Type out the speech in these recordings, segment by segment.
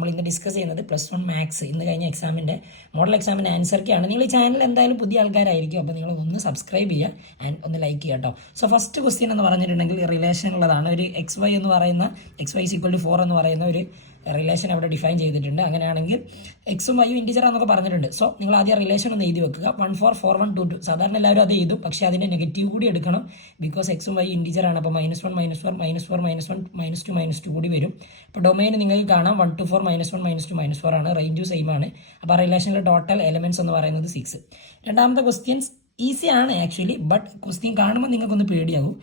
നമ്മൾ ഇന്ന് ഡിസ്കസ് ചെയ്യുന്നത് +1 മാത്സ് ഇന്ന് കഴിഞ്ഞ എക്സാമിൻ്റെ മോഡൽ എക്സാമിൻ്റെ ആൻസർക്കാണ്. നിങ്ങൾ ഈ ചാനൽ എന്തായാലും പുതിയ ആൾക്കാരായിരിക്കും, അപ്പോൾ നിങ്ങൾ ഒന്ന് സബ്സ്ക്രൈബ് ചെയ്യുക ആൻഡ് ഒന്ന് ലൈക്ക് ചെയ്യുക കേട്ടോ. സോ ഫസ്റ്റ് ക്വസ്റ്റ്യൻ എന്ന് പറഞ്ഞിട്ടുണ്ടെങ്കിൽ റിലേഷൻ ഉള്ളതാണ്. ഒരു XY എന്ന് പറയുന്ന XY = 4 എന്ന് പറയുന്ന ഒരു റിലേഷൻ അവിടെ ഡിഫൈൻ ചെയ്തിട്ടുണ്ട്. അങ്ങനെയാണെങ്കിൽ എക്സും വൈയും ഇൻറ്റിജർ ആണെന്നൊക്കെ പറഞ്ഞിട്ടുണ്ട്. സോ നിങ്ങൾ ആദ്യം റിലേഷൻ ഒന്ന് എഴുതി വെക്കുക. 1 4 4 1 2 2 സാധാരണ എല്ലാവരും അത് എഴുതും, പക്ഷേ അതിൻ്റെ നെഗറ്റീവ് കൂടി എടുക്കണം. ബിക്കോസ് എക്സും വൈ ഇൻറ്റിജർ ആണ്. അപ്പോൾ -1 -4 -4 -1 -2 -2 കൂടി വരും. അപ്പോൾ ഡൊമൈൻ നിങ്ങൾക്ക് കാണാം 1 to 4 -1 -2 -4 ആണ്. റേഞ്ചും സെയിം ആണ്. അപ്പോൾ ആ റിലേഷനിലെ ടോട്ടൽ എലമെന്റ്സ് എന്ന് പറയുന്നത് 6. രണ്ടാമത്തെ ക്വസ്റ്റ്യൻസ് ഈസി ആണ് ആക്ച്വലി, ബട്ട് ക്വസ്റ്റ്യൻ കാണുമ്പോൾ നിങ്ങൾക്കൊന്ന് പേടിയാകും.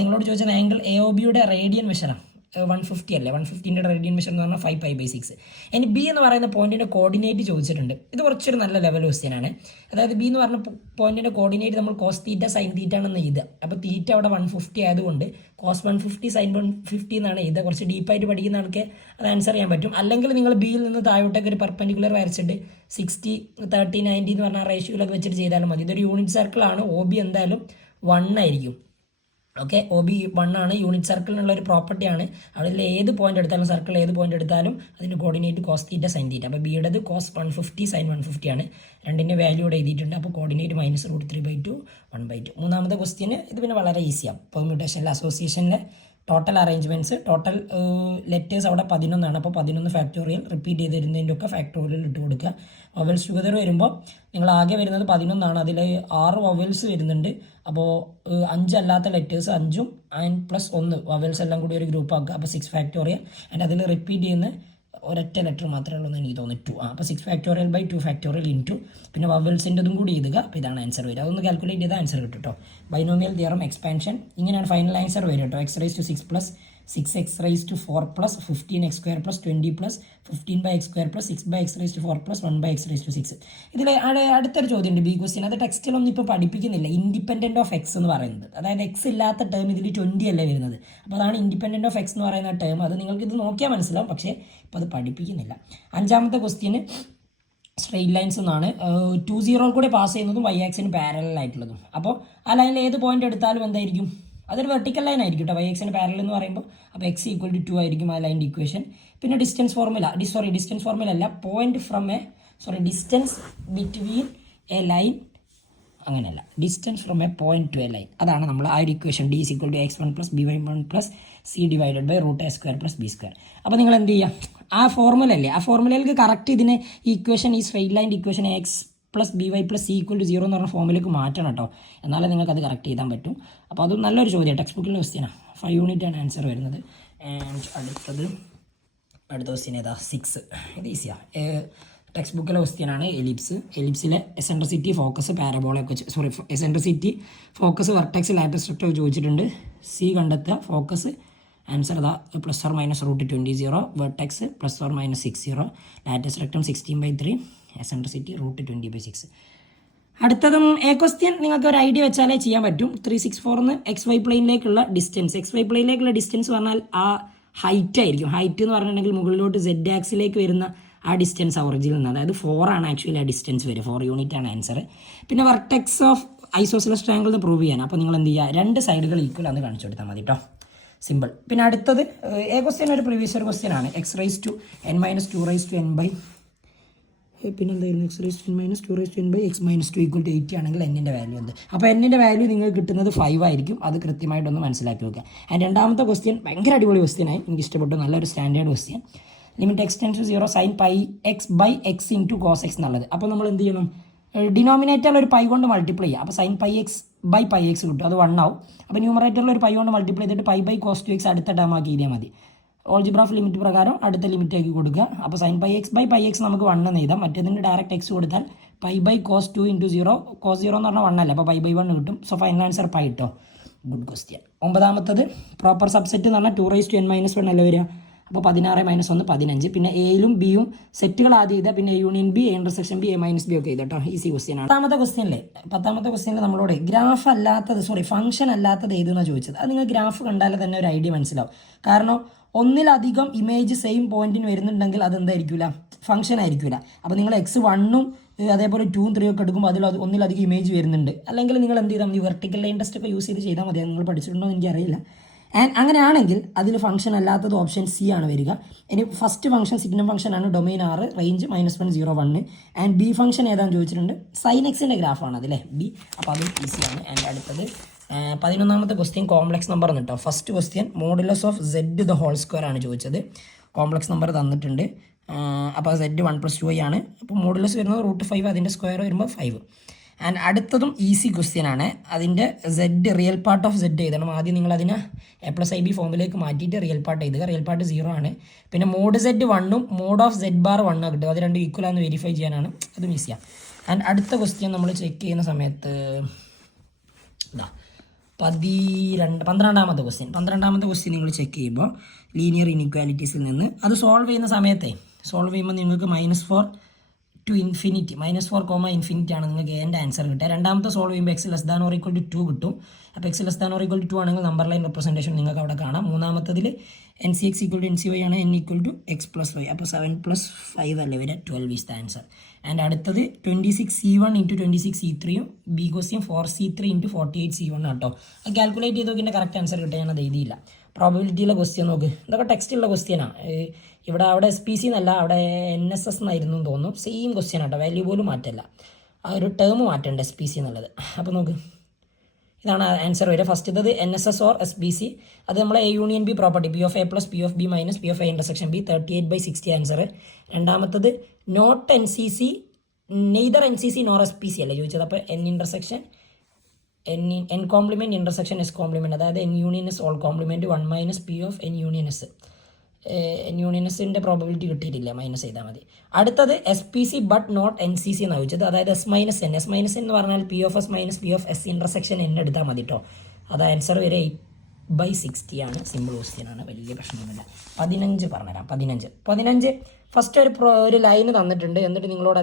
നിങ്ങളോട് ചോദിച്ചത് ആംഗിൾ AOBയുടെ റേഡിയൻ മെഷറാണ് 150 അല്ലേ. 150ൻ്റെ റേഡിയൻ മെഷർ എന്ന് പറഞ്ഞാൽ 5π/6. ഇനി ബി എന്ന് പറയുന്ന പോയിന്റിന്റെ കോർഡിനേറ്റ് ചോദിച്ചിട്ടുണ്ട്. ഇത് കുറച്ചൊരു നല്ല ലെവൽ ക്വസ്റ്റ്യൻ ആണ്. അതായത് ബി എന്ന് പറഞ്ഞ പോയിന്റിന്റെ കോർഡിനേറ്റ് നമ്മൾ cos θ sin θ ആണെന്ന് എഴുതുക. അപ്പോൾ തീറ്റ അവിടെ 150 ആയതുകൊണ്ട് cos 150 sin 150 എന്നാണ് എഴുതുക. കുറച്ച് ഡീപ്പായിട്ട് പഠിക്കുന്ന ആൾക്ക് അത് ആൻസർ ചെയ്യാൻ പറ്റും. അല്ലെങ്കിൽ നിങ്ങൾ ബിയിൽ നിന്ന് താഴോട്ടേക്ക് ഒരു പെർപെൻഡിക്കുലർ വരച്ചിട്ട് 60 30 90 എന്ന് പറഞ്ഞാൽ റേഷ്യോയിലൊക്കെ വെച്ചിട്ട് ചെയ്താലും മതി. ഇതൊരു യൂണിറ്റ് സർക്കിൾ ആണ്. OB എന്തായാലും 1 ആയിരിക്കും. ഓക്കെ, OB 1 ആണ്. യൂണിറ്റ് സർക്കിളിനുള്ള ഒരു പ്രോപ്പർട്ടിയാണ്. അതിൽ ഏത് പോയിന്റ് എടുത്താലും സർക്കിൾ ഏത് പോയിന്റ് എടുത്താലും അതിൻ്റെ കോർഡിനേറ്റ് cos θ sin θ. അപ്പോൾ ബിയുടേത് cos 150 sin 150 ആണ്. രണ്ടിൻ്റെ വാല്യൂ ഇവിടെ എഴുതിയിട്ടുണ്ട്. അപ്പോൾ കോർഡിനേറ്റ് -√3/2 1/2. മൂന്നാമത്തെ ക്വസ്റ്റ്യന് ഇത് പിന്നെ വളരെ ഈസിയാണ്. പെർമ്യൂട്ടേഷനിലെ അസോസിയേഷനിലെ ടോട്ടൽ അറേഞ്ച്മെൻറ്റ്സ് ടോട്ടൽ ലെറ്റേഴ്സ് അവിടെ 11 ആണ്. അപ്പോൾ 11 ഫാക്ടോറിയൽ റിപ്പീറ്റ് ചെയ്തിരുന്നതിൻ്റെ ഒക്കെ ഫാക്ടോറിയൽ ഇട്ട് കൊടുക്കുക. വവൽസ് ടുഗദർ വരുമ്പോൾ നിങ്ങൾ ആകെ വരുന്നത് 11 ആണ്. അതിൽ 6 വവൽസ് വരുന്നുണ്ട്. അപ്പോൾ 5 അല്ലാത്ത ലെറ്റേഴ്സ് 5ഉം ആൻഡ് +1 വവൽസ് എല്ലാം കൂടി ഒരു ഗ്രൂപ്പ് ആക്കുക. അപ്പോൾ 6 ഫാക്ടോറിയൽ. ആൻഡ് അതിൽ റിപ്പീറ്റ് ചെയ്യുന്ന ഒരൊറ്റ ലെറ്റർ മാത്രമേ ഉള്ളൂ എന്ന് എനിക്ക് തോന്നുന്നു 2. അപ്പോൾ 6 ഫാക്ടോറിയൽ / 2 ഫാക്ടോറിയൽ ഇൻറ്റു പിന്നെ വവൽസിൻ്റെതും കൂടി എഴുതുക. അപ്പോൾ ഇതാണ് ആൻസർ വരിക. അതൊന്ന് കാൽക്കുലേറ്റ് ചെയ്താൽ ആൻസർ കിട്ടും കേട്ടോ. ബൈനോമിയൽ തിയറം എക്സ്പാൻഷൻ ഇങ്ങനെയാണ് ഫൈനൽ ആൻസർ വരിക കേട്ടോ. x⁻6 + 6x⁻4 + 15x² + 20 + 15/x² + 6/x⁴ + 1/x⁻6. ഇതിൽ അടുത്തൊരു ചോദ്യമുണ്ട് ബി ക്വസ്റ്റ്യൻ. അത് ടെക്സ്റ്റിലൊന്നും ഇപ്പോൾ പഠിപ്പിക്കുന്നില്ല. ഇൻഡിപെൻഡൻറ്റ് ഓഫ് എക്സ് എന്ന് പറയുന്നത്, അതായത് എക്സ് ഇല്ലാത്ത ടേം ഇതിൽ 20 അല്ലേ വരുന്നത്. അപ്പോൾ അതാണ് ഇൻഡിപെൻഡൻറ്റ് ഓഫ് എക്സ് എന്ന് പറയുന്ന ടേം. അത് നിങ്ങൾക്ക് ഇത് നോക്കിയാൽ മനസ്സിലാവും, പക്ഷേ ഇപ്പോൾ അത് പഠിപ്പിക്കുന്നില്ല. അഞ്ചാമത്തെ ക്വസ്റ്റ്യന് സ്ട്രെയിറ്റ് ലൈൻസ് എന്നാണ്. 2 കൂടെ പാസ് ചെയ്യുന്നതും y ആക്സിന് പാരലൽ ആയിട്ടുള്ളതും. അപ്പോൾ ആ ലൈനിൽ ഏത് പോയിന്റ് എടുത്താലും എന്തായിരിക്കും? അതൊരു വെർട്ടിക്കൽ ലൈൻ ആയിരിക്കും കേട്ടോ. y ആക്സിന് പാരലൽ എന്ന് പറയുമ്പോൾ അപ്പോൾ x = 2 ആയിരിക്കും ആ ലൈൻ്റെ ഇക്വേഷൻ. പിന്നെ ഡിസ്റ്റൻസ് ഫോർമുല അല്ല, ഡിസ്റ്റൻസ് ബിറ്റ്വീൻ എ ലൈൻ, അങ്ങനെയല്ല, distance from A point two A line. അതാണ് നമ്മൾ ആ ഒരു equation d = x1 + by1 + c /√a² + b². അപ്പോൾ നിങ്ങൾ എന്ത് ചെയ്യുക? ആ ഫോർമുല അല്ലേ, ആ ഫോർമുലയിലേക്ക് കറക്റ്റ് ഇതിനെ ഇക്വേഷൻ ഈ straight ലൈൻ്റെ equation x + by + c = 0 എന്ന് പറഞ്ഞ ഫോമിലേക്ക് മാറ്റണം കേട്ടോ. എന്നാലേ നിങ്ങൾക്ക് അത് കറക്റ്റ് ചെയ്താൻ പറ്റും. അപ്പോൾ അത് നല്ലൊരു ചോദ്യമാണ്. ടെക്സ്റ്റ് ബുക്കിലെ ക്വസ്റ്റ്യനാണ്. 5 യൂണിറ്റാണ് ആൻസർ വരുന്നത്. ആൻഡ് അടുത്ത ക്വസ്റ്റ്യൻ ഏതാ? 6. ഇത് ഈസിയാണ്. ടെക്സ്റ്റ് ബുക്കിലെ ക്വസ്റ്റ്യനാണ്. എലിപ്സിലെ എസെൻട്രിസിറ്റി, ഫോക്കസ്, പാരബോളൊക്കെ eccentricity, focus, vertex, latus structure ചോദിച്ചിട്ടുണ്ട്. സി കണ്ടെത്തുക. ഫോക്കസ് ആൻസർ അതാ +or-√20, vertex +or-60, latus structure 16/3, eccentricity √20/6. അടുത്തതും ക്വസ്റ്റ്യൻ നിങ്ങൾക്ക് ഒരു ഐഡിയ വെച്ചാലേ ചെയ്യാൻ പറ്റും. 364 XY പ്ലെയിനിലേക്കുള്ള ഡിസ്റ്റൻസ്. XY പ്ലെയിനിലേക്കുള്ള ഡിസ്റ്റൻസ് പറഞ്ഞാൽ ആ ഹൈറ്റ് ആയിരിക്കും. ഹൈറ്റ് എന്ന് പറഞ്ഞിട്ടുണ്ടെങ്കിൽ മുകളിലോട്ട് Z ആക്സിലേക്ക് വരുന്ന ആ ഡിസ്റ്റൻസ് ഒറിജിനിൽ നിന്ന്, അതായത് 4 ആണ് ആക്ച്വലി ആ ഡിസ്റ്റൻസ് വരും. 4 യൂണിറ്റ് ആണ് ആൻസർ. പിന്നെ വെർട്ടെക്സ് ഓഫ് ഐസോസിലസ് ട്രയാങ്കിൾ എന്ന് പ്രൂവ് ചെയ്യാൻ. അപ്പോൾ നിങ്ങൾ എന്ത് ചെയ്യുക? 2 സൈഡുകൾ ഈക്വൽ ആണെന്ന് കാണിച്ചു കൊടുത്താൽ മതി കേട്ടോ. സിമ്പിൾ. പിന്നെ അടുത്തത് ക്വസ്റ്റ്യൻ ഒരു പ്രീവിയസ് ഇയർ ക്വസ്റ്റ്യൻ ആണ്. x⁻n - 2n/, പിന്നെ എന്തായിരുന്നു? x⁻n - 2n/, x-2 = 80 ആണെങ്കിൽ n-ൻ്റെ വാല്യൂ എന്ത്? അപ്പോൾ n-ൻ്റെ വാല്യൂ നിങ്ങൾക്ക് കിട്ടുന്നത് 5 ആയിരിക്കും. അത് കൃത്യമായിട്ടൊന്ന് മനസ്സിലാക്കി വെക്കുക. ആൻഡ് രണ്ടാമത്തെ ക്വസ്റ്റ്യൻ ഭയങ്കര അടിപൊളി ക്വസ്റ്റ്യനായി, എനിക്ക് ഇഷ്ടപ്പെട്ടു. നല്ലൊരു standard question. Limit x → 0 sin πx/x × cos x എന്നുള്ളത്. അപ്പോൾ നമ്മൾ എന്ത് ചെയ്യണം? ഡിനോമിനേറ്ററിൽ ഒരു പൈ കൊണ്ട് മൾട്ടിപ്ലൈ ചെയ്യുക. അപ്പോൾ sin πx/πx കിട്ടും. അത് 1 ആവും. അപ്പോൾ ന്യൂമറേറ്ററിൽ ഒരു പൈ കൊണ്ട് മൾട്ടിപ്ലൈ ചെയ്തിട്ട് π/cos 2x അടുത്ത ടേം ആക്കി എഴുതിയാൽ മതി. ഓൾജിബ്രാഫ് ലിമിറ്റ് പ്രകാരം അടുത്ത ലിമിറ്റ് ആക്കി കൊടുക്കുക. അപ്പോൾ sin πx/πx നമുക്ക് 1 എന്ന് എഴുതാം. മറ്റേതിന് ഡയറക്റ്റ് x കൊടുത്താൽ π/cos 2 × 0, cos 0 എന്ന് പറഞ്ഞാൽ 1 അല്ല, അപ്പോൾ π/1 കിട്ടും. സോ ഫൈനൽ ആൻസർ π കേട്ടോ. Good question. 9ാമത്തത് പ്രോപ്പർ സബ്സെറ്റ് എന്ന് പറഞ്ഞാൽ 2n - 1 അല്ലേ വരിക. അപ്പോൾ 16 - 1 15. പിന്നെ എയിലും ബിയും സെറ്റുകൾ ആദ്യം ചെയ്താൽ പിന്നെ union B, intersection B, A-B ഒക്കെ ചെയ്തോ. ഈസി ക്വസ്റ്റ്യൻ ആണ്. 10ാമത്തെ ക്വസ്റ്റ്യനിൽ നമ്മളോട് ഗ്രാഫ് അല്ലാത്തത് ഫംഗ്ഷൻ അല്ലാത്തത് ഏതെന്നാണ് ചോദിച്ചത്. അത് നിങ്ങൾ ഗ്രാഫ് കണ്ടാൽ തന്നെ ഒരു ഐഡിയ മനസ്സിലാവും. കാരണം ഒന്നിലധികം ഇമേജ് സെയിം പോയിന്റിന് വരുന്നുണ്ടെങ്കിൽ അതെന്തായിരിക്കില്ല? ഫംഗ്ഷൻ ആയിരിക്കില്ല. അപ്പോൾ നിങ്ങൾ x1ഉം അതേപോലെ 2ഉം 3 ഒക്കെ എടുക്കുമ്പോൾ അതിൽ ഒന്നിലധികം ഇമേജ് വരുന്നുണ്ട്. അല്ലെങ്കിൽ നിങ്ങൾ എന്ത് ചെയ്താൽ മതി? വെർട്ടിക്കൽ ലൈൻ ടെസ്റ്റ് ഒക്കെ യൂസ് ചെയ്താൽ മതി. നിങ്ങൾ പഠിച്ചിട്ടുണ്ടോ എന്ന് എനിക്കറിയില്ല. ആൻഡ് അങ്ങനെയാണെങ്കിൽ അതിൽ ഫംഗ്ഷൻ അല്ലാത്തത് ഓപ്ഷൻ സി ആണ് വരിക. ഇനി ഫസ്റ്റ് ഫംഗ്ഷൻ സിഗ്നം ഫംഗ്ഷൻ ആണ്, domain 6, range -1 0 1. And B function ഏതാണെന്ന് ചോദിച്ചിട്ടുണ്ട്, സൈൻ എക്സിൻ്റെ ഗ്രാഫാണ് അതല്ലേ ബി. അപ്പോൾ അതും ഈസിയാണ്. ആൻഡ് അടുത്തത് 11ാമത്തെ ക്വസ്റ്റ്യൻ കോംപ്ലക്സ് നമ്പർ ആണ് കേട്ടോ. First question modulus of z the whole square ആണ് ചോദിച്ചത്. കോംപ്ലക്സ് നമ്പർ തന്നിട്ടുണ്ട്. അപ്പോൾ സെഡ് 1 + 2i ആണ്. അപ്പോൾ മോഡുലസ് വരുന്നത് √5, അതിൻ്റെ സ്ക്വയർ വരുമ്പോൾ 5. ആൻഡ് അടുത്തതും ഈസി ക്വസ്റ്റ്യൻ ആണ്. അതിൻ്റെ z real part of z എഴുതണം. ആദ്യം നിങ്ങൾ അതിനെ A+IB ഫോമിലേക്ക് മാറ്റിയിട്ട് റിയൽ പാർട്ട് എഴുതുക. റിയൽ പാർട്ട് 0 ആണ്. പിന്നെ മോഡ് സെഡ് 1ഉം മോഡ് ഓഫ് സെഡ് ബാർ 1 കിട്ടും. അത് രണ്ടും ഈക്വൽ ആണെന്ന് വെരിഫൈ ചെയ്യാനാണ്. അതും ഈസിയാണ്. ആൻഡ് അടുത്ത ക്വസ്റ്റ്യൻ നമ്മൾ ചെക്ക് ചെയ്യുന്ന സമയത്ത് 12ാമത്തെ ക്വസ്റ്റ്യൻ നിങ്ങൾ ചെക്ക് ചെയ്യുമ്പോൾ ലീനിയർ ഇൻഇക്വാലിറ്റീസിൽ നിന്ന് അത് സോൾവ് ചെയ്യുന്ന നിങ്ങൾക്ക് -4 to infinity -4, ആണ് നിങ്ങൾക്ക് എൻ്റെ ആൻസർ കിട്ടുക. രണ്ടാമത്തെ സോൾവ് ചെയ്യുമ്പോൾ x<2 കിട്ടും. അപ്പോൾ x<2 ആണെങ്കിൽ നമ്പർ ലൈൻ റെപ്രസെൻറ്റേഷൻ നിങ്ങൾക്ക് അവിടെ കാണാം. മൂന്നാമത്തതിൽ NCx = NCy ആണ്, n = x+y. അപ്പോൾ 7 + 5 അല്ലേ വരെ 12 is the answer. ആൻഡ് അടുത്തത് 26c1 × 26c3യും B question 4c3 × 48c1 ആട്ടോ. അത് കാൽക്കുലേറ്റ് ചെയ്ത് നോക്കിൻ്റെ കറക്റ്റ് ആൻസർ കിട്ടുക. ഞാനത് എഴുതിയില്ല. പ്രോബിലിറ്റിയിലെ ക്വസ്റ്റ്യൻ നോക്ക്, ഇതൊക്കെ ടെക്സ്റ്റുള്ള ക്വസ്റ്റ്യനാണ്. അവിടെ SPC എന്നല്ല, അവിടെ NSS എന്നായിരുന്നു തോന്നുന്നു. സെയിം ക്വസ്റ്റ്യൻ ആട്ടോ, വാല്യൂ പോലും മാറ്റല്ല. ആ ഒരു ടേം മാറ്റേണ്ട SPC എന്നുള്ളത്. അപ്പോൾ നോക്ക്, ഇതാണ് ആൻസർ വരിക. ഫസ്റ്റത്തത് NSS ഓർ SPC. അത് നമ്മളെ A union B property P of A + P of B - P of A intersection B 38/60 answer. രണ്ടാമത്തത് not NCC, neither NCC nor SPC അല്ലേ ചോദിച്ചത്. അപ്പോൾ n complement intersection S complement, അതായത് n union S whole complement 1 - P of n union S. n യൂണിയൻ്റെ probability കിട്ടിയിട്ടില്ല, minus ചെയ്താൽ മതി. അടുത്തത് SPC ബട്ട് നോട്ട് NCC എന്നാണ് ചോദിച്ചത്. അതായത് S - n എന്ന് പറഞ്ഞാൽ P of S - P of S intersection n എടുത്താൽ മതി കേട്ടോ. അത് ആൻസർ വരെ 8/60 ആണ്. സിമ്പിൾ ക്വസ്റ്റ്യൻ ആണ്, വലിയ പ്രശ്നമൊന്നുമില്ല. 15 പറഞ്ഞുതരാം. 15 ഫസ്റ്റ് ഒരു ലൈന് തന്നിട്ടുണ്ട്. എന്നിട്ട് നിങ്ങളോട്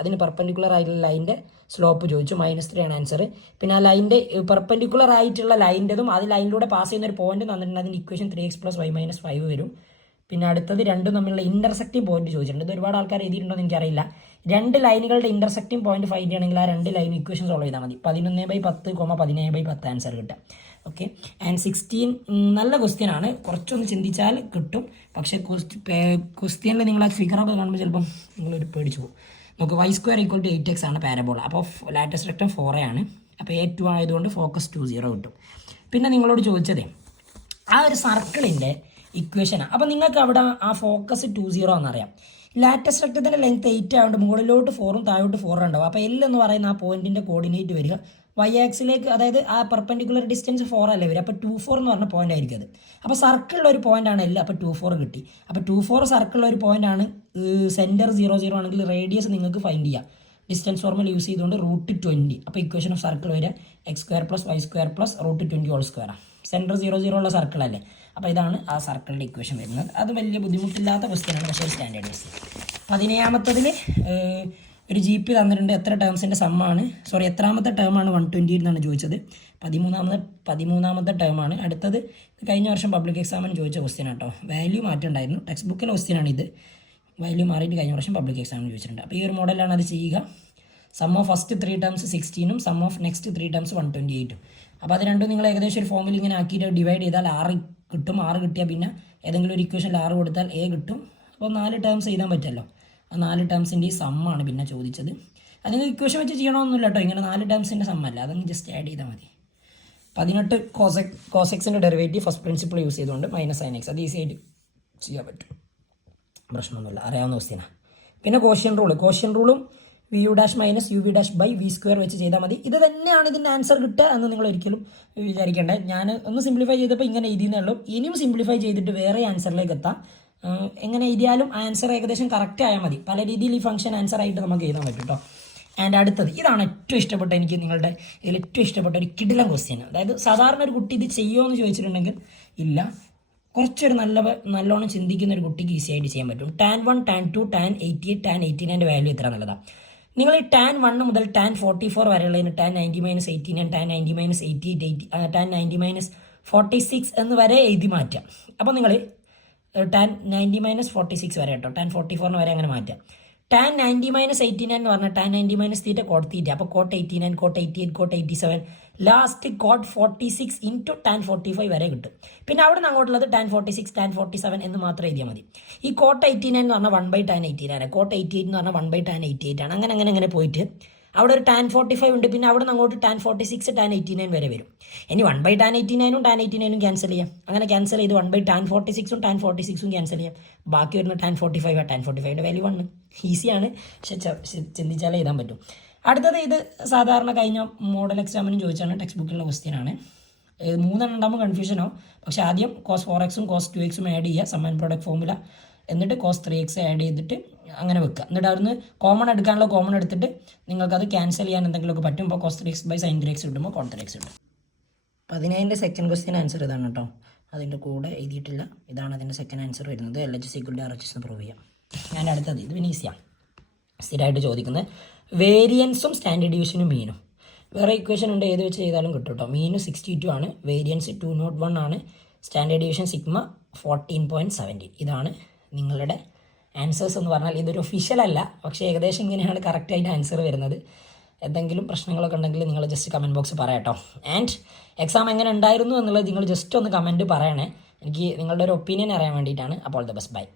അതിന് പെർപെൻഡിക്കുലർ ആയിട്ടുള്ള ലൈൻ്റെ സ്ലോപ്പ് ചോദിച്ചു. -3 ആണ് ആൻസർ. പിന്നെ ആ ലൈൻ്റെ പെർപെൻഡിക്കുലർ ആയിട്ടുള്ള ലൈൻ്റെതും അത് ലൈനിലൂടെ പാസ് ചെയ്യുന്ന ഒരു പോയിന്റ് തന്നിട്ടുണ്ട്. അതിൻ്റെ ഇക്വേഷൻ 3x + y - 5 വരും. പിന്നെ അടുത്തത് രണ്ടും തമ്മിലുള്ള ഇൻ്റർസെക്റ്റിംഗ് പോയിന്റ് ചോദിച്ചിട്ടുണ്ട്. ഇത് ഒരുപാട് ആൾക്കാർ എഴുതിയിട്ടുണ്ടോ എന്ന് എനിക്കറിയില്ല. രണ്ട് ലൈനുകളുടെ ഇൻ്റർസെക്റ്റിംഗ് പോയിന്റ് ഫൈൻഡ് ചെയ്യണമെങ്കിൽ ആ രണ്ട് ലൈൻ ഇക്വേഷൻ സോൾവ് ചെയ്താൽ മതി. 11/10, 17/10 ആൻസർ കിട്ടുക. ഓക്കെ. ആൻഡ് 16 നല്ല ക്വസ്റ്റ്യൻ ആണ്. കുറച്ചൊന്ന് ചിന്തിച്ചാൽ കിട്ടും. പക്ഷേ ക്വസ്റ്റ്യനിൽ നിങ്ങൾ ആ ഫിഗറൊക്കെ കാണുമ്പോൾ ചിലപ്പം നിങ്ങളൊരു പേടിച്ചു പോകും. നമുക്ക് y² = 8x ആണ് പാരബോള. അപ്പോൾ ലാറ്റസ്റ്റ് റെക്ടം 4a ആണ്. അപ്പോൾ A2 ആയതുകൊണ്ട് ഫോക്കസ് 2 0 കിട്ടും. പിന്നെ നിങ്ങളോട് ചോദിച്ചതേ ആ ഒരു സർക്കിളിൻ്റെ ഇക്വേഷനാണ്. അപ്പോൾ നിങ്ങൾക്ക് അവിടെ ആ ഫോക്കസ് 2 0 എന്നറിയാം. ലാറ്റസ്റ്റ് റെക്ടത്തിൻ്റെ ലെങ്ത് 8 ആയതുകൊണ്ട് മുകളിലോട്ട് 4ഉം താഴോട്ട് 4 ഉണ്ടാവും. അപ്പോൾ L എന്ന് പറയുന്ന ആ പോയിന്റിൻ്റെ കോർഡിനേറ്റ് വരിക y ആക്സിലേക്ക്, അതായത് ആ പെർപെൻഡിക്കുലർ ഡിസ്റ്റൻസ് 4 അല്ലേ വരിക. അപ്പോൾ 24 എന്ന് പറഞ്ഞ പോയിന്റ് ആയിരിക്കും അത്. അപ്പോൾ സർക്കിളിൽ ഒരു പോയിന്റ് ആണ് L. അപ്പോൾ 24 കിട്ടി. അപ്പോൾ 24 സർക്കിളിൽ ഒരു പോയിന്റ് ആണ്. സെൻറ്റർ 0 0 ആണെങ്കിൽ റേഡിയസ് നിങ്ങൾക്ക് ഫൈൻഡ് ചെയ്യാം. ഡിസ്റ്റൻസ് ഫോർമുല യൂസ് ചെയ്തുകൊണ്ട് √20. അപ്പോൾ ഇക്വേഷൻ ഓഫ് സർക്കിൾ വരിക x² + y² + √20² ആണ്. സെൻറ്റർ 0 0 ഉള്ള സർക്കിൾ അല്ലേ. അപ്പോൾ ഇതാണ് ആ സർക്കിളിൻ്റെ ഇക്വേഷൻ വരുന്നത്. അത് വലിയ ബുദ്ധിമുട്ടില്ലാത്ത ക്വസ്റ്റ്യൻ ആണ്, പക്ഷേ സ്റ്റാൻഡേർഡ് ക്വസ്റ്റ്യൻ. 17ാമത്തതിൽ ഒരു GP തന്നിട്ടുണ്ട്. എത്ര ടേംസിൻ്റെ സമ്മാണ്, എത്രാമത്തെ ടേമാണ് 120 എന്നാണ് ചോദിച്ചത്. 13ാമത്തെ ടേമാണ്. അടുത്തത് കഴിഞ്ഞ വർഷം പബ്ലിക് എക്സാമിന് ചോദിച്ച ക്വസ്റ്റ്യൻ ആട്ടോ. വാല്യൂ മാറ്റമുണ്ടായിരുന്നു. ടെക്സ്റ്റ് ബുക്കിലെ ക്വസ്റ്റ്യനാണ് ഇത്. വാല്യൂ മാറിയിട്ട് കഴിഞ്ഞ വർഷം പബ്ലിക് എക്സാമിന് ചോദിച്ചിട്ടുണ്ട്. അപ്പോൾ ഈ ഒരു മോഡലാണ് അത് ചെയ്യുക. സം ഓഫ് ഫസ്റ്റ് 3 ടേംസ് 16ഉം സം ഓഫ് നെക്സ്റ്റ് 3 ടേംസ് 128ഉം. അപ്പോൾ അത് രണ്ടും നിങ്ങൾ ഏകദേശം ഒരു ഫോമിൽ ഇങ്ങനെ ആക്കിയിട്ട് ഡിവൈഡ് ചെയ്താൽ 6 കിട്ടും. 6 കിട്ടിയാൽ പിന്നെ ഏതെങ്കിലും ഒരു ഇക്വേഷനിൽ 6 കൊടുത്താൽ A കിട്ടും. അപ്പോൾ 4 ടേംസ് എഴുതാൻ പറ്റുമല്ലോ. ആ 4 ടേംസിൻ്റെ ഈ സമ്മാണ് പിന്നെ ചോദിച്ചത്. അത് നിങ്ങൾ ഇക്വേഷൻ വെച്ച് ചെയ്യണമെന്നില്ല കേട്ടോ. ഇങ്ങനെ 4 ടേംസിൻ്റെ സമ്മല്ല, അതങ്ങ് ജസ്റ്റ് ആഡ് ചെയ്താൽ മതി. 18 കോസെക്സിൻ്റെ ഡെറിവേറ്റീവ് ഫസ്റ്റ് പ്രിൻസിപ്പിൾ യൂസ് ചെയ്തുകൊണ്ട് -sin x. അത് ഈസി ആയിട്ട് ചെയ്യാൻ പറ്റും, പ്രശ്നമൊന്നുമില്ല, അറിയാവുന്ന ക്വസ്റ്റ്യനാണ്. പിന്നെ കോഷ്യൻ റൂളും VU' - UV'/V² വെച്ച് ചെയ്താൽ മതി. ഇത് തന്നെയാണ് ഇതിൻ്റെ ആൻസർ കിട്ടുക എന്ന് നിങ്ങൾ ഒരിക്കലും വിചാരിക്കേണ്ടത്. ഞാൻ ഒന്ന് സിംപ്ലിഫൈ ചെയ്തപ്പോൾ ഇങ്ങനെ എഴുതിയെന്നേ ഉള്ളൂ. ഇനിയും സിംപ്ലിഫൈ ചെയ്തിട്ട് വേറെ ആൻസറിലേക്ക് എത്താം. എങ്ങനെ എഴുതിയാലും ആൻസർ ഏകദേശം കറക്റ്റ് ആയാൽ മതി. പല രീതിയിൽ ഈ ഫംഗ്ഷൻ ആൻസർ ആയിട്ട് നമുക്ക് എഴുതാൻ പറ്റും കേട്ടോ. ആൻഡ് അടുത്തത് ഇതാണ് ഏറ്റവും ഇഷ്ടപ്പെട്ട, എനിക്ക് നിങ്ങളുടെ ഇതിൽ ഏറ്റവും ഇഷ്ടപ്പെട്ട ഒരു കിടിലൻ ക്വസ്റ്റ്യൻ. അതായത് സാധാരണ ഒരു കുട്ടി ഇത് ചെയ്യുമോ എന്ന് ചോദിച്ചിട്ടുണ്ടെങ്കിൽ ഇല്ല, കുറച്ചൊരു നല്ലോണം ചിന്തിക്കുന്ന ഒരു കുട്ടിക്ക് ഈസി ആയിട്ട് ചെയ്യാൻ പറ്റും. tan 1, tan 2, tan 88, tan 89 value എത്ര നല്ലതാണ്. നിങ്ങൾ ഈ tan 1 മുതൽ tan 44 വരെയുള്ളതിന് tan 90 - 89, tan 90 - 88, tan 90 - 46 എന്ന് വരെ എഴുതി മാറ്റാം. അപ്പോൾ നിങ്ങൾ tan 90 - 46 വരെ കേട്ടോ, tan 44 വരെ അങ്ങനെ മാറ്റാം. tan 90 - 89 എന്ന് പറഞ്ഞാൽ tan 90 - θ cot θ. അപ്പോൾ cot 89, cot 88, cot 87, last cot 46 into tan 45 വരെ കിട്ടും. പിന്നെ അവിടെ നിന്ന് അങ്ങോട്ടുള്ളത് ടാൻ 46 ടാൻ 47 എന്ന് മാത്രം എഴുതിയാൽ മതി. ഈ കോട്ട് 89 എന്ന് പറഞ്ഞാൽ 1/tan 89 കോട്ട് 88 എന്ന് പറഞ്ഞാൽ 1/tan 88 ആണ്. അങ്ങനെ പോയിട്ട് അവിടെ ഒരു ടാൻ 45 ഉണ്ട്. പിന്നെ അവിടെ നിന്ന് അങ്ങോട്ട് ടാൻ 46 ടാൻ 89 വരെ വരും. ഇനി 1/tan 89 ടാൻ 89 ക്യാൻസൽ ചെയ്യാം. അങ്ങനെ ക്യാൻസൽ ചെയ്ത് 1/tan 46 ടാൻ 46 ക്യാൻസൽ ചെയ്യാം. ബാക്കി വരുന്ന ടാൻ 45 ടാൻ 45ൻ്റെ വാല്യൂ 1. ഈസിയാണ്, പക്ഷെ ചിന്തിച്ചാലേ എഴുതാൻ പറ്റും. അടുത്തത് ഇത് സാധാരണ കഴിഞ്ഞ മോഡൽ എക്സാമിനും ചോദിച്ചാണ്, ടെക്സ്റ്റ് ബുക്കിലുള്ള ക്വസ്റ്റ്യൻ ആണ്. 3 ഉണ്ടാകുമ്പോൾ കൺഫ്യൂഷനോ. പക്ഷേ ആദ്യം cos 4x cos 2x add ചെയ്യുക, സം ആൻഡ് പ്രോഡക്റ്റ് ഫോമുല. എന്നിട്ട് cos 3x ആഡ് ചെയ്തിട്ട് അങ്ങനെ വെക്കുക. എന്നിട്ട് അവിടുന്ന് കോമൺ എടുക്കാനുള്ള കോമൺ എടുത്തിട്ട് നിങ്ങൾക്കത് ക്യാൻസൽ ചെയ്യാൻ എന്തെങ്കിലുമൊക്കെ പറ്റും. ഇപ്പോൾ cos 3x/sin 3x കിട്ടുമ്പോൾ cot 3x കിട്ടും. അപ്പോൾ 15ൻ്റെ സെക്കൻഡ് ക്വസ്റ്റ്യൻ ആൻസർ ഇതാണ് കേട്ടോ. അതിൻ്റെ കൂടെ എഴുതിയിട്ടില്ല. ഇതാണ് അതിൻ്റെ സെക്കൻഡ് ആൻസർ വരുന്നത്. LHS = RHS എന്ന് പ്രൂവ് ചെയ്യാം. ഞാൻ അടുത്തത് ഇത് പിന്നെ ഈസിയാണ്, സ്ഥിരമായിട്ട് ചോദിക്കുന്നത് വേരിയൻസും സ്റ്റാൻഡേർഡ് ഡീവിയേഷനും മീനും. വേറെ ഇക്വേഷൻ ഉണ്ട്, ഏത് വെച്ച് ചെയ്താലും കിട്ടും കേട്ടോ. മീന് 62 ആണ്, വേരിയൻസ് 201 ആണ്, സ്റ്റാൻഡേർഡ് ഡീവിയേഷൻ സിഗ്മ 14.17. ഇതാണ് നിങ്ങളുടെ ആൻസേഴ്സ് എന്ന് പറഞ്ഞാൽ. ഇതൊരു ഒഫീഷ്യൽ അല്ല, പക്ഷേ ഏകദേശം ഇങ്ങനെയാണ് കറക്റ്റായിട്ട് ആൻസർ വരുന്നത്. എന്തെങ്കിലും പ്രശ്നങ്ങളൊക്കെ ഉണ്ടെങ്കിൽ നിങ്ങൾ ജസ്റ്റ് കമൻറ്റ് ബോക്സ് പറയാം. ആൻഡ് എക്സാം എങ്ങനെ ഉണ്ടായിരുന്നു എന്നുള്ളത് നിങ്ങൾ ജസ്റ്റ് ഒന്ന് കമൻറ്റ് പറയണേ. എനിക്ക് നിങ്ങളുടെ ഒരു ഒപ്പീനിയൻ അറിയാൻ വേണ്ടിയിട്ടാണ്. അപ്പോൾ ദ ബെസ്റ്റ്, ബൈ.